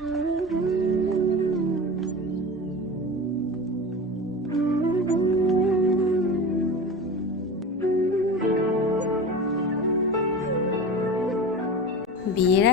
বিয়ের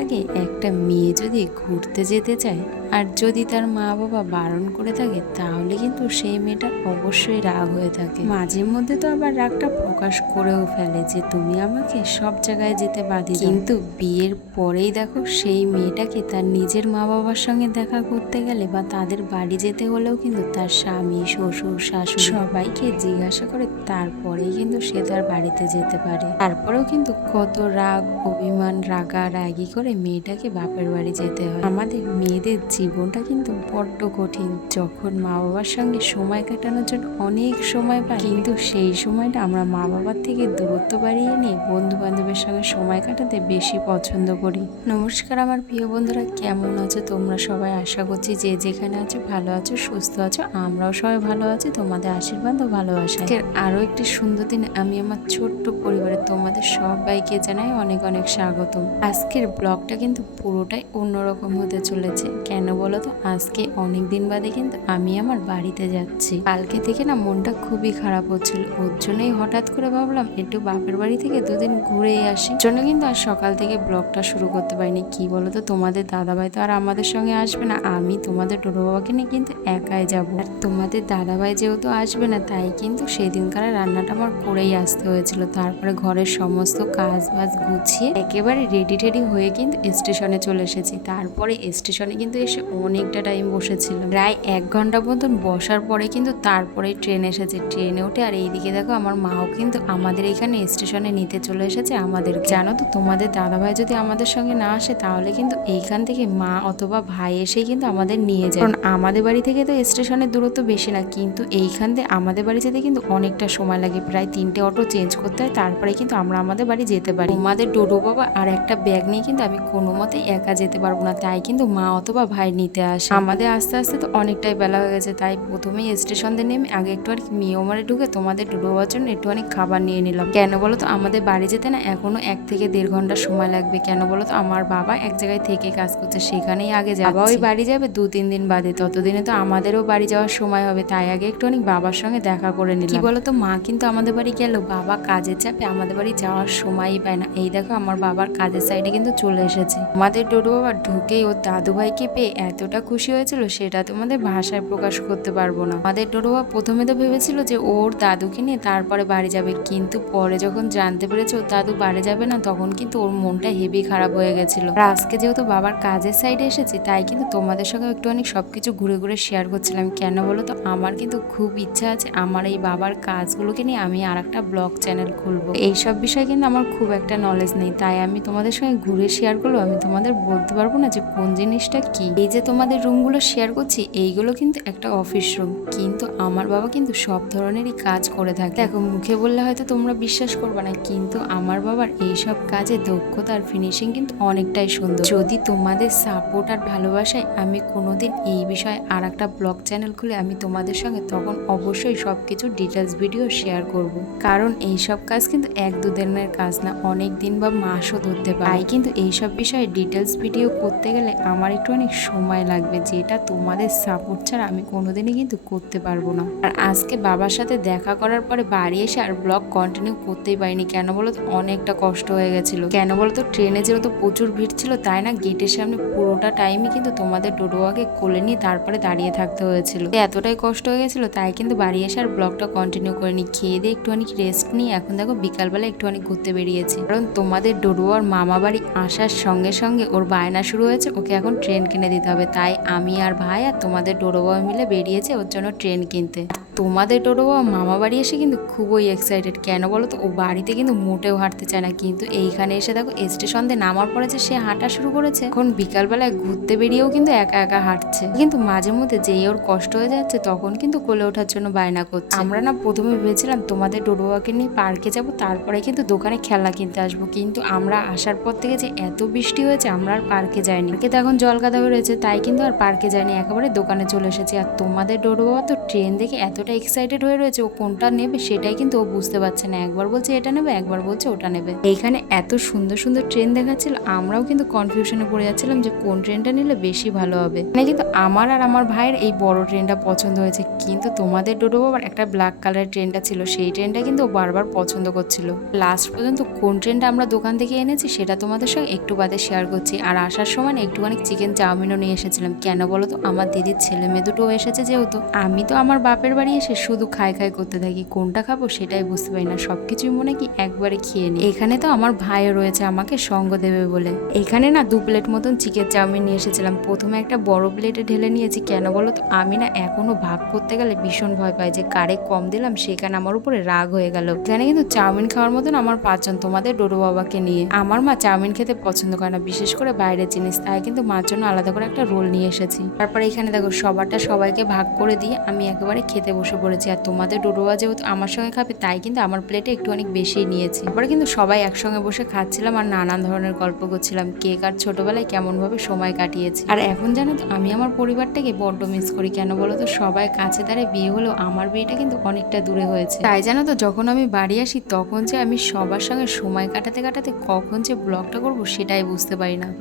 আগে একটা মেয়ে যদি ঘুরতে যেতে চায় আর যদি তার মা বাবা বারণ করে থাকে তাহলে কিন্তু সেই মেয়েটার অবশ্যই রাগ হয়ে থাকে। মাঝে মধ্যে তো আবার রাগটা প্রকাশ করেও ফেলে যে তুমি আমাকে সব জায়গায় যেতে বাধি। কিন্তু বিয়ের পরেই দেখো সেই মেয়েটাকে তার নিজের মা বাবার সঙ্গে দেখা করতে গেলে বা তাদের বাড়ি যেতে হলেও কিন্তু তার স্বামী, শ্বশুর, শাশুড়ি সবাইকে জিজ্ঞাসা করে তারপরেই কিন্তু সে তার বাড়িতে যেতে পারে। তারপরেও কিন্তু কত রাগ, অভিমান, রাগারাগি করে মেয়েটাকে বাপের বাড়ি যেতে হয়। আমাদের মেয়েদের জীবনটা কিন্তু বড্ড কঠিন। যখন মা বাবার সঙ্গে সময় কাটানোর জন্য অনেক সময় পাই, কিন্তু সেই সময়টা আমরা মা বাবার থেকে দূরত্ব বাড়িয়ে নিয়ে বন্ধু বান্ধবের সঙ্গে সময় কাটাতে বেশি পছন্দ করি। নমস্কার আমার প্রিয় বন্ধুরা, কেমন আছো তোমরা সবাই? আশা করছি যে যেখানে আছো ভালো আছো, সুস্থ আছো। আমরাও সবাই ভালো আছি তোমাদের আশীর্বাদ ও ভালোবাসা। আরো একটি সুন্দর দিনে আমি আমার ছোট্ট পরিবারে তোমাদের সবাইকে জানাই অনেক অনেক স্বাগতম। আজকের ব্লগটা কিন্তু পুরোটাই অন্যরকম হতে চলেছে। কেন বলো তো, আজকে অনেক দিন বাদে কিন্তু আমি আমার বাড়িতে যাচ্ছি। কালকে থেকে না মনটা খুবই খারাপ হচ্ছিল, ওর জন্যই হঠাৎ করে ভাবলাম একটু বাপের বাড়ি থেকে দুদিন ঘুরে আসি। জন্য কিন্তু আর সকাল থেকে ব্লগটা শুরু করতে পারিনি। কি বলো তো, তোমাদের দাদাভাই তো আর আমাদের সঙ্গে আসবে না, আমি তোমাদের ডোডো বাবাকে নিয়ে কিন্তু একাই যাবো। আর তোমাদের দাদাভাই যেহেতু আসবে না, তাই কিন্তু সেদিনকার রান্নাটা আমার করেই আসতে হয়েছিল। তারপরে ঘরের সমস্ত কাজ বাজ গুছিয়ে একেবারে রেডি টেডি হয়ে কিন্তু স্টেশনে চলে এসেছি। তারপরে স্টেশনে কিন্তু এসে অনেকটা টাইম বসেছিল, প্রায় 1 ঘন্টা মতন বসার পরে কিন্তু তারপরে ট্রেন এসেছে। ট্রেনে উঠে আর এইদিকে দেখো আমার মাও কিন্তু আমাদের এখানে স্টেশনে নিতে চলে এসেছে আমাদের। জানো তো, তোমাদের দাদাভাই যদি আমাদের সঙ্গে না আসে তাহলে কিন্তু এইখান থেকে মা অথবা ভাই এসেই কিন্তু আমাদের নিয়ে যায়। কারণ আমাদের বাড়ি থেকে তো স্টেশনের দূরত্ব বেশি না, কিন্তু এইখান থেকে আমাদের বাড়ি যেতে কিন্তু অনেকটা সময় লাগে, প্রায় 3টে অটো চেঞ্জ করতে হয়, তারপরে কিন্তু আমরা আমাদের বাড়ি যেতে পারি। আমাদের ডোডো বাবা আর একটা ব্যাগ নিয়ে কিন্তু আমি কোনো মতেই একা যেতে পারবো না, তাই কিন্তু মা অথবা ভাই নিতে আসে। আমাদের আস্তে আস্তে তো অনেকটাই বেলা হয়ে গেছে, তাই প্রথমেই স্টেশন দিয়ে নেমে আগে একটু আর মিওমারে ঢুকে তোমাদের ডোডো বাবার জন্য একটুখানি খাবার নিয়ে নিলাম। কেন বলো তো, আমাদের বাড়ি যেতে না এখনো 1 থেকে 1.5 ঘন্টা সময় লাগবে। কেন বলো তো, আমার বাবা এক জায়গায় থেকে কাজ করছে, সেখানেই আগে যাবে। বাবা ওই বাড়ি যাবে 2-3 দিন বাদে, ততদিনে তো আমাদেরও বাড়ি যাওয়ার সময় হবে, তাই আগে একটুখানি বাবার সঙ্গে দেখা করে নিলাম। কি বলো তো, মা কিন্তু আমাদের বাড়ি গেল, বাবা কাজের চাপে আমাদের বাড়ি যাওয়ার সময়ই পায় না। এই দেখো আমার বাবার কাজের সাইডে কিন্তু চলে এসেছে। আমাদের ডোডো বাবা ঢুকেই ওর দাদু ভাইকে পেয়ে এতটা খুশি হয়েছিল সেটা তোমাদের ভাষায় প্রকাশ করতে পারবো না। আমাদের ডোডো বাবা প্রথমে তো ভেবেছিল যে ওর দাদুকে নিয়ে তারপরে বাড়ি যাবে, কিন্তু পরে যখন জানতে পেরেছে ওর দাদু বাড়ি যাবে না, তখন কিন্তু ওর মনটা হেভি খারাপ হয়ে গেছিল। আর আজকে যেহেতু বাবার কাজের সাইডে এসেছি, তাই কিন্তু তোমাদের সঙ্গে একটুখানি সবকিছু ঘুরে ঘুরে শেয়ার করছিলাম। কেন বলো তো, আমার কিন্তু খুব ইচ্ছা আছে আমার এই বাবার কাজগুলোকে নিয়ে আমি আর একটা ব্লগ চ্যানেল খুলবো। এইসব বিষয়ে কিন্তু আমার খুব একটা নলেজ নেই, তাই আমি তোমাদের সঙ্গে ঘুরে শেয়ার করবো। আমি তোমাদের বলতে পারবো না যে কোন জিনিসটা কি। এই যে তোমাদের রুমগুলো শেয়ার করছি, এইগুলো কিন্তু একটা অফিস রুম, কিন্তু আমার বাবা কিন্তু সব ধরনেরই কাজ করে থাকে। দেখো, মুখে বললে হয়তো তোমরা বিশ্বাস করবে না, কিন্তু আমার বাবার এইসব কাজে দক্ষতা আর ফিনিশিং কিন্তু অনেকটাই সুন্দর। যদি তোমাদের সাপোর্ট আর ভালোবাসায় আমি কোনোদিন এই বিষয়ে আর একটা ব্লগ চ্যানেল খুলে আমি তোমাদের সঙ্গে তখন অবশ্যই সবকিছু ডিটেলস ভিডিও শেয়ার করব। কারণ এইসব কাজ কিন্তু 1-2 দিনের কাজ না, অনেক দিন বা মাসও ধরতে পারে। তাই কিন্তু এইসব বিষয়ে ডিটেলস ভিডিও করতে গেলে আমার একটু অনেক সময় লাগবে, যেটা তোমাদের সাপোর্ট ছাড়া আমি কোনোদিনই কিন্তু করতে পারবো না। আর আজকে বাবার সাথে দেখা করার পরে বাড়ি এসে আর ব্লগ কন্টিনিউ করতেই পারিনি। কেন বলো তো, অনেকটা কষ্ট হয়ে গেছিল। কেন বলো তো, ট্রেনে যেহেতু প্রচুর ভিড় ছিল, তাই না গেটের সামনে পুরোটা টাইমই কিন্তু তোমাদের ডোডোয়াকে কোলে নিয়ে তারপরে দাঁড়িয়ে থাকতে হয়েছিল। এতটাই কষ্ট হয়ে গেছিল, তাই কিন্তু বাড়ি এসে আর ব্লগটা কন্টিনিউ করিনি। খেয়ে দিয়ে একটুখানি রেস্ট নিয়ে এখন দেখো বিকালবেলা একটুখানি ঘুরতে বেরিয়েছি। কারণ তোমাদের ডোডোয়ার মামা বাড়ি আসার সঙ্গে সঙ্গে ওর বায়না শুরু হয়েছে, ওকে এখন ট্রেন কিনে দিতে হবে। তাই আমি আর ভাই আর তোমাদের ডোডো বাবা মিলে বেরিয়েছে ওর জন্য ট্রেন কিনতে। তোমাদের ডোডো বাবা মামা বাড়ি এসে কিন্তু খুবই এক্সাইটেড। কেন বলো তো, ও বাড়িতে কিন্তু মোটেও হাঁটতে চায় না, কিন্তু এইখানে এসে দেখো স্টেশন দিয়ে নামার পরে যে সে হাঁটা শুরু করেছে। এখন বিকালবেলায় ঘুরতে বেরিয়েও কিন্তু একা একা হাঁটছে, কিন্তু মাঝে মধ্যে যেই ওর কষ্ট হয়ে যাচ্ছে তখন কিন্তু কোলে ওঠার জন্য বায়না করছে। আমরা না প্রথমে ভেবেছিলাম তোমাদের ডোডো বাবাকে নিয়ে পার্কে যাব, তারপরে কিন্তু দোকানে খেলনা কিনতে আসবো, কিন্তু আমরা আসার পর থেকে যে এত বৃষ্টি হয়েছে আমরা আর পার্কে যাইনি। পার্কে তো এখন জল কাদা হয়ে রয়েছে, তাই কিন্তু আর পার্কে যাইনি, একেবারে দোকানে চলে এসেছি। আর তোমাদের ডোডো বাবা তো ট্রেন দেখে এতটা এতটা এক্সাইটেড হয়ে রয়েছে ও কোনটা নেবে সেটাই কিন্তু ও বুঝতে পারছে না। একবার বলছে এটা নেবে, একবার বলছে ওটা নেবে। এইখানে এত সুন্দর সুন্দর ট্রেন দেখাচ্ছিল, আমরাও কিন্তু কনফিউশনে পড়ে যাচ্ছিলাম যে কোন ট্রেনটা নিলে বেশি ভালো হবে। মানে কিন্তু আমার আর আমার ভাইয়ের এই বড় ট্রেনটা পছন্দ হয়েছে, কিন্তু তোমাদের ডোডো বাবার একটা ব্ল্যাক কালার ট্রেনটা ছিল, সেই ট্রেনটা কিন্তু ও বারবার পছন্দ করছিল। লাস্ট পর্যন্ত কোন ট্রেনটা আমরা দোকান থেকে এনেছি সেটা তোমাদের সঙ্গে একটু বাদে শেয়ার করছি। আর আসার সময় না একটুখানি চিকেন চাউমিনও নিয়ে এসেছিলাম। কেন বলো তো, আমার দিদির ছেলে মেয়ে দুটোও এসেছে যেহেতু। আমি তো আমার বাপের বাড়ি এসে শুধু খাই খাই করতে থাকি, কোনটা খাবো সেটাই বুঝতে পারি না, সবকিছুই মনে কি একবারে খেয়ে নিই। এখানে তো আমার ভাইও রয়েছে আমাকে সঙ্গ দেবে বলে। এখানে না 2 প্লেট মতন চিকেন চাউমিন নিয়ে এসেছিলাম। প্রথমে একটা বড় প্লেটে ঢেলে নিয়েছি। কেন বলো তো, আমি না এখনো ভাগ করতে গেলে ভীষণ ভয় পাই যে কারে কম দিলাম সেখানে আমার উপরে রাগ হয়ে গেল। এখানে কিন্তু চাউমিন খাওয়ার মতন আমার 5 জন তোমাদের ডোডো বাবাকে নিয়ে। আমার মা চাউমিন খেতে পছন্দ করে না, বিশেষ করে বাইরের জিনিস, তাই কিন্তু মার জন্য আলাদা করে একটা রোল নিয়ে এসেছি। তারপরে এখানে দেখো সবারটা সবাইকে ভাগ করে দিয়ে আমি একেবারে খেতে বসে পড়েছি। আর তোমাদের ডোডো বাবা যেহেতু আমার সঙ্গে খাবে তাই কিন্তু আমার প্লেটে একটু অনেক বেশি নিয়েছি। তারপরে কিন্তু সবাই একসঙ্গে বসে খাচ্ছিলাম আর নানান ধরনের গল্প করছিলাম, কে কার ছোটবেলায় কেমন ভাবে সময় কাটিয়েছি। আর এখন জানো তো আমি আমার পরিবারটাকে বড্ড মিস করি। কেন বলো তো, সবাই কাছে দাঁড়িয়ে বিয়ে হলেও আমার বিয়েটা কিন্তু অনেকটা দূরে হয়েছে। তাই জানো তো, যখন আমি বাড়ি আসি তখন যে আমি সবার সঙ্গে সময় কাটাতে কাটাতে কখন যে ব্লগটা করবো সেটাই বুঝতে পারি না।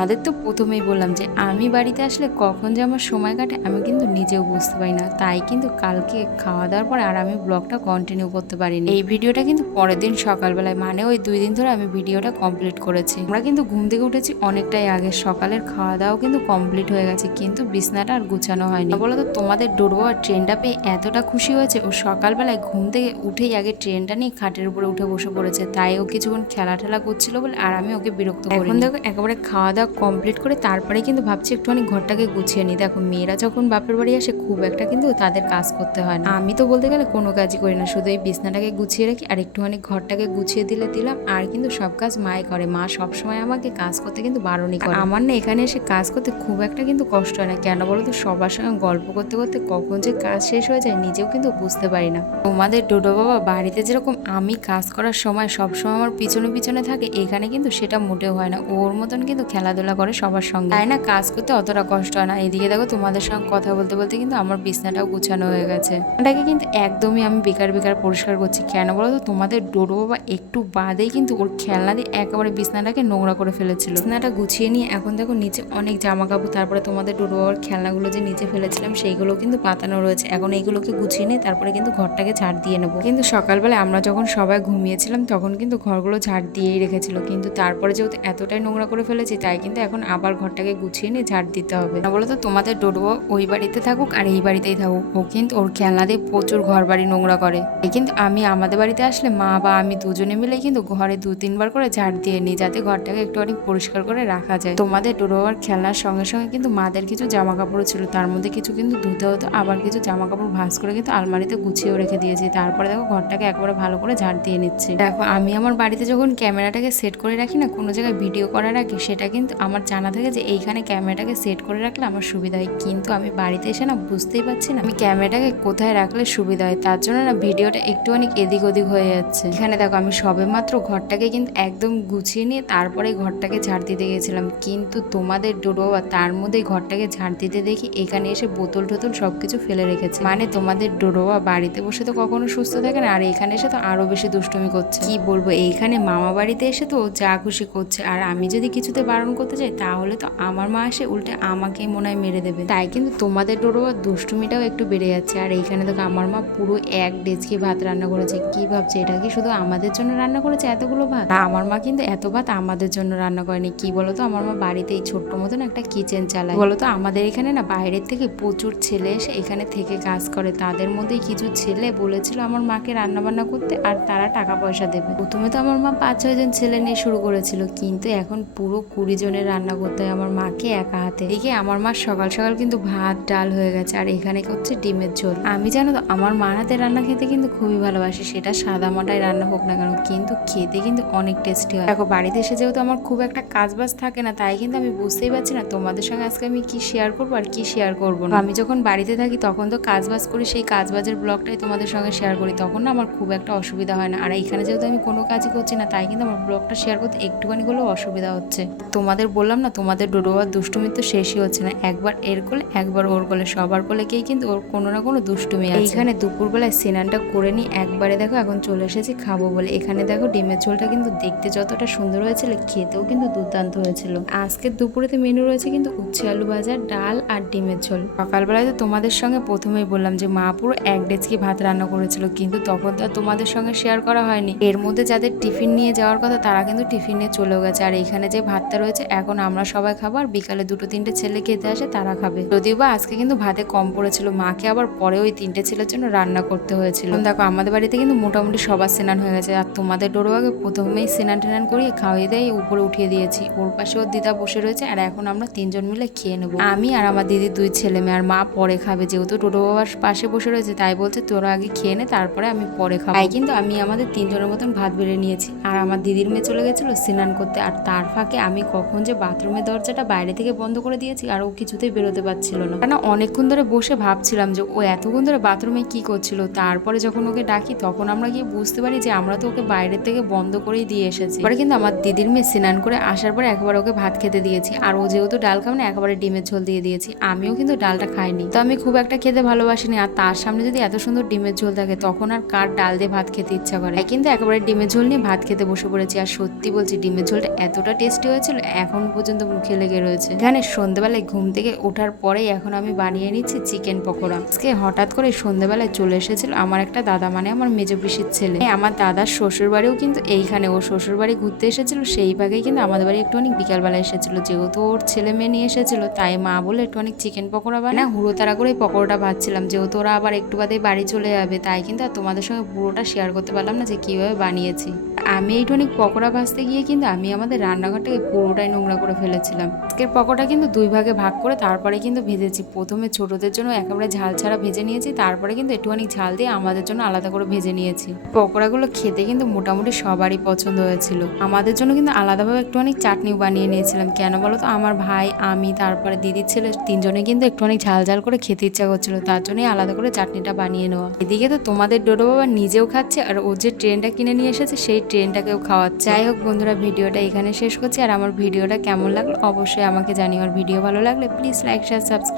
আমাদের তো প্রথমেই বললাম যে আমি বাড়িতে আসলে কখন যে আমার সময় কাটে আমি কিন্তু নিজেও বুঝতে পারি না। তাই কিন্তু কালকে খাওয়া দাওয়ার পরে আর আমি ব্লগটা কন্টিনিউ করতে পারিনি। এই ভিডিওটা কিন্তু পরের দিন সকালবেলায়, মানে ওই 2 দিন ধরে আমি ভিডিওটা কমপ্লিট করেছি। আমরা কিন্তু ঘুম থেকে উঠেছি অনেকটাই আগে, সকালের খাওয়া দাওয়াও কিন্তু কমপ্লিট হয়ে গেছে, কিন্তু বিছনাটা আর গুছানো হয়নি। বলতো তোমাদের ডোডো আর ট্রেনটা পেয়ে এতটা খুশি হয়েছে, ও সকালবেলায় ঘুম থেকে উঠেই আগে ট্রেনটা নিয়ে খাটের উপরে উঠে বসে পড়েছে। তাই ও কিছুক্ষণ খেলা ঠেলা করছিল বলে আর আমি ওকে বিরক্ত করি। এখন দেখো একেবারে খাওয়া দাওয়া কমপ্লিট করে তারপরে কিন্তু ভাবছি একটুখানি ঘরটাকে গুছিয়ে নিই। দেখো মেয়েরা যখন বাপের বাড়ি আসে খুব একটা কিন্তু তাদের কাজ করতে হয় না। আমি তো বলতে গেলে কোনো কাজই করি না, শুধু এই বিছনাটাকে গুছিয়ে রাখি আর একটুখানি ঘরটাকে গুছিয়ে দিলাম। আর কিন্তু সব কাজ মাই করে। মা সবসময় আমাকে কাজ করতে কিন্তু বারণই করে। আমার না এখানে এসে কাজ করতে খুব একটা কিন্তু কষ্ট হয় না। কেন বলো তো, সবার সঙ্গে গল্প করতে করতে কখন যে কাজ শেষ হয়ে যায় নিজেও কিন্তু বুঝতে পারি না। তোমাদের ডোডো বাবা বাড়িতে যেরকম আমি কাজ করার সময় সবসময় আমার পিছনে পিছনে থাকে, এখানে কিন্তু সেটা মোটেও হয় না। ওর মতন কিন্তু খেলাধুলা করে সবার সঙ্গে, তাই না কাজ করতে অতটা কষ্ট হয় না। এদিকে দেখো তোমাদের সঙ্গে কথা বলতে বলতে কিন্তু আমার বিছনাটাও গুছানো হয়ে গেছে। এটাকে কিন্তু একদমই আমি বেকার বেকার পরিষ্কার করছি। কেন বলো তো, তোমাদের ডোডো বাবা একটু বাদেই কিন্তু ওর খেলনা দিয়ে একেবারে বিছনাটাকে নোংরা করে ফেলেছিল। বিছনাটা গুছিয়ে নিয়ে এখন দেখো নিচে অনেক জামা কাপড়, তারপরে তোমাদের ডোডো বাবার খেলনাগুলো যে নিচে ফেলেছিলাম সেইগুলো কিন্তু পাতানো রয়েছে। এখন এইগুলোকে গুছিয়ে নিয়ে তারপরে কিন্তু ঘরটাকে ঝাড় দিয়ে নেবো। কিন্তু সকালবেলায় আমরা যখন সবাই ঘুমিয়েছিলাম তখন কিন্তু ঘরগুলো ঝাড় দিয়েই রেখেছিল, কিন্তু তারপরে যেহেতু এতটাই নোংরা করে ফেলেছি তাই কিন্তু এখন আবার ঘরটাকে গুছিয়ে নিয়ে ঝাড় দিতে হবে। না বলো তো, তোমাদের ডোডো ওই বাড়িতে থাকুক আর এই বাড়িতেই থাকুক, ও কিন্তু ওর খেলনা দিয়ে প্রচুর ঘর বাড়ি নোংরা করে। কিন্তু আমি আমাদের বাড়িতে আসলে মা বা আমি দুজনে মিলে কিন্তু ঘরে 2-3 বার করে ঝাড় দিয়ে নিই, যাতে ঘরটাকে একটু অনেক পরিষ্কার করে রাখা যায়। তোমাদের ডোডোবার খেলনার সঙ্গে সঙ্গে কিন্তু মাদের কিছু জামা কাপড়ও ছিল, তার মধ্যে কিছু কিন্তু ধুতে হতো, আবার কিছু জামা কাপড় ভাঁজ করে কিন্তু আলমারিতে গুছিয়েও রেখে দিয়েছি। তারপরে দেখো ঘরটাকে একবারে ভালো করে ঝাড় দিয়ে নিচ্ছি। দেখো আমি আমার বাড়িতে যখন ক্যামেরাটাকে সেট করে রাখি না কোনো জায়গায় ভিডিও করার আগে, সেটা কিন্তু আমার জানা থাকে যে এইখানে ক্যামেরাটাকে সেট করে রাখলে আমার সুবিধা হয়। কিন্তু আমি বাড়িতে এসে না বুঝতেই পারছি না আমি ক্যামেরাটাকে কোথায় রাখলে সুবিধা হয়, তার জন্য না ভিডিওটা একটু অনেক এদিক ওদিক হয়ে যাচ্ছে। এখানে দেখো আমি সবে মাত্র ঘরটাকে কিন্তু একদম গুছিয়ে নিয়ে তারপরে ঘরটাকে ঝাড় দিতে গেছিলাম, কিন্তু তোমাদের ডোডো তার মধ্যে ঘরটাকে ঝাড় দিতে দেখি এখানে এসে বোতল টোতল সবকিছু ফেলে রেখেছে। মানে তোমাদের ডোডো বাড়িতে বসে তো কখনো সুস্থ থাকে না, আর এখানে এসে তো আরো বেশি দুষ্টুমি করছে। কি বলবো, এইখানে মামা বাড়িতে এসে তো যা খুশি করছে, আর আমি যদি কিছুতে বারণ করতে চাই তাহলে তো আমার মা এসে উল্টে আমাকে মনে হয় মেরে দেবে। তাই কিন্তু তোমাদের ডোডো দুষ্টুমিটাও একটু বেড়ে যাচ্ছে। আর এইখানে দেখো আমার মা পুরো 1 ডেচকি ভাত রান্না করেছে। কি ভাবছে এটা কি শুধু আমাদের জন্য রান্না করেছে এতগুলো ভাত? আমার মা কিন্তু এত ভাত আমাদের জন্য রান্না করেনি। কি বলতো, আমার মা বাড়িতে এই ছোট্ট মতন একটা কিচেন চালায়। বলতো আমাদের এখানে না বাইরের থেকে প্রচুর ছেলে এসে এখানে থেকে কাজ করে, তাদের মধ্যেই কিছু ছেলে বলেছিল আমার মাকে রান্না বান্না করতে, আর তারা টাকা পয়সা দেবে। প্রথমে তো আমার মা 5-6 জন ছেলে নিয়ে শুরু করেছিল, কিন্তু এখন পুরো 20 জন জনের রান্না করতে হয় আমার মাকে একা হাতে। এদিকে আমার মা সকাল সকাল কিন্তু ভাত ডাল হয়ে গেছে, আর এখানে হচ্ছে ডিমের ঝোল। আমি জানো তো আমার মার হাতে রান্না খেতে কিন্তু খুবই ভালোবাসি, সেটা সাদা মাটায় রান্না হোক না কেন, কিন্তু খেতে কিন্তু অনেক টেস্টি হয়। দেখো বাড়িতে এসে যেহেতু আমার খুব একটা কাজ বাজ থাকে না, তাই কিন্তু আমি বুঝতেই পারছি না তোমাদের সঙ্গে আজকে আমি কি শেয়ার করবো আর কি শেয়ার করবো না। আমি যখন বাড়িতে থাকি তখন তো কাজ বাজ করি, সেই কাজ বাজের ব্লগটাই তোমাদের সঙ্গে শেয়ার করি, তখন না আমার খুব একটা অসুবিধা হয় না। আর এখানে যেহেতু আমি কোনো কাজই করছি না, তাই কিন্তু আমার ব্লগটা শেয়ার করতে একটুখানি হলেও অসুবিধা হচ্ছে। তোমাদের বললাম না, তোমাদের ডোডো বাবার দুষ্টুমি তো শেষই হচ্ছে না, একবার এর কোলে একবার ওর কোলে, সবার কোলে কেই কিন্তু ওর কোনো না কোনো দুষ্টুমি আছে। এইখানে দুপুরবেলায় স্নানটা করে নিই একবারে, দেখো এখন চলে এসেছি খাবো বলে। এখানে দেখো ডিমের ঝোলটা কিন্তু দেখতে যতটা সুন্দর হয়েছিল, খেতেও কিন্তু দুর্দান্ত হয়েছিল। আজকের দুপুরেতে মেনু রয়েছে কিন্তু উচ্ছে আলু ভাজা, ডাল আর ডিমের ঝোল। সকালবেলায় তো তোমাদের সঙ্গে প্রথমেই বললাম যে মা পুরো 1 ডেচকি ভাত রান্না করেছিল, কিন্তু তখন তো আর তোমাদের সঙ্গে শেয়ার করা হয়নি। এর মধ্যে যাদের টিফিন নিয়ে যাওয়ার কথা তারা কিন্তু টিফিন নিয়ে চলেও গেছে, আর এখানে যে ভাতটা রয়েছে এখন আমরা সবাই খাবো, আর বিকালে 2-3টে ছেলে খেতে আসে তারা খাবে। যদিও বা আজকে কিন্তু ভাতে কম পড়েছিল, মাকে আবার পরে ওই 3টে ছেলের জন্য রান্না করতে হয়েছিল। দেখো আমাদের বাড়িতে কিন্তু মোটামুটি সবার স্নান হয়ে গেছে, আর তোমাদের ডোরোয়াকে প্রথমেই স্নান টান করিয়ে খাওয়াই দিয়ে উপরে উঠিয়ে দিয়েছি। ওর পাশে ওর দিদা বসে রয়েছে, আর এখন আমরা 3জন মিলে খেয়ে নেবো, আমি আর আমার দিদির 2 ছেলে মেয়ে। আর মা পরে খাবে, যেহেতু ডোডো বাবার পাশে বসে রয়েছে তাই বলছে তোরা আগে খেয়ে নে, তারপরে আমি পরে খাবো। তাই কিন্তু আমি আমাদের 3জনের মতন ভাত বেড়ে নিয়েছি, আর আমার দিদির মেয়ে চলে গেছিল স্নান করতে, আর তার ফাঁকে আমি কখন যে বাথরুমের দরজাটা বাইরে থেকে বন্ধ করে দিয়েছি, আর ও কিছুতেই বেরোতে পারছিল না। কারণ অনেকক্ষণ ধরে বসে ভাবছিলাম যে ও এতক্ষণ ধরে বাথরুমে কি করছিল। তারপরে যখন ওকে ডাকি তখন আমরা গিয়ে বুঝতে পারি যে আমরা তো ওকে বাইরের থেকে বন্ধ করেই দিয়ে এসেছি। পরে কিন্তু আমার দিদির মেয়ে স্নান করে আসার পরে একবার ওকে ভাত খেতে দিয়েছি, আর ও যেহেতু ডাল খাবে না একেবারে ডিমের ঝোল দিয়ে দিয়েছি। আমিও কিন্তু ডালটা খাইনি, তো আমি খুব একটা খেতে ভালোবাসিনি, আর তার সামনে যদি এত সুন্দর ডিমের ঝোল থাকে তখন আর কার ডাল দিয়ে ভাত খেতে ইচ্ছা করে। কিন্তু একেবারে ডিমের ঝোল নিয়ে ভাত খেতে বসে পড়েছি, আর সত্যি বলছি ডিমের ঝোলটা এতটা টেস্টি হয়েছিল এখন পর্যন্ত মুখে লেগে রয়েছে। এখানে সন্ধ্যেবেলায় ঘুম থেকে ওঠার পরেই এখন আমি বানিয়ে নিচ্ছি চিকেন পকোড়া। আজকে হঠাৎ করে সন্ধ্যেবেলায় চলে এসেছিল আমার একটা দাদা, মানে আমার মেজো পিসির ছেলে। আমার দাদার শ্বশুর বাড়িও কিন্তু এইখানে, ও শ্বশুর বাড়ি ঘুরতে এসেছিল, সেই ভাগেই কিন্তু আমাদের বাড়ি একটু অনেক বিকালবেলা এসেছিল। যেহেতু ওর ছেলে মেয়ে নিয়ে এসেছিল, তাই মা বলে একটু অনেক চিকেন পকোড়া বানা, হুড়ো তাড়া করে পকোড়াটা ভাজছিলাম। যেহেতু ওরা আবার একটু বাদে বাড়ি চলে যাবে, তাই কিন্তু আর তোমাদের সঙ্গে পুরোটা শেয়ার করতে পারলাম না যে কিভাবে বানিয়েছি। আমি এই টনিক পকোড়া ভাজতে গিয়ে কিন্তু আমি আমাদের রান্নাঘরটাকে পুরোটাই নোংরা করে ফেলেছিলাম। আজকের পকোড়া কিন্তু 2 ভাগে ভাগ করে তারপরে কিন্তু ভেজেছি। প্রথমে ছোটদের জন্য একেবারে ঝাল ছাড়া ভেজে নিয়েছি, তারপরে কিন্তু একটুখানি ঝাল দিয়ে আমাদের জন্য আলাদা করে ভেজে নিয়েছি। পকোড়াগুলো খেতে কিন্তু মোটামুটি সবারই পছন্দ হয়েছিল। আমাদের জন্য কিন্তু আলাদাভাবে একটুখানি চাটনিও বানিয়ে নিয়েছিলাম। কেন বলো তো, আমার ভাই, আমি, তারপরে দিদির ছেলে 3জনে কিন্তু একটুখানি ঝাল ঝাল করে খেতে ইচ্ছা করছিল, তার জন্যই আলাদা করে চাটনিটা বানিয়ে নেওয়া। এদিকে তো তোমাদের ডোডো বাবা নিজেও খাচ্ছে, আর ও যে ট্রেনটা কিনে নিয়ে এসেছে সেই ট্রেনটাকেও খাওয়াচ্ছে। যাই হোক বন্ধুরা, ভিডিওটা এখানে শেষ করছি, আর আমার ভিডিওটা কেমন লাগলো অবশ্যই আমাকে জানিও। আর ভিডিও ভালো লাগলে প্লিজ লাইক শেয়ার সাবস্ক্রাইব।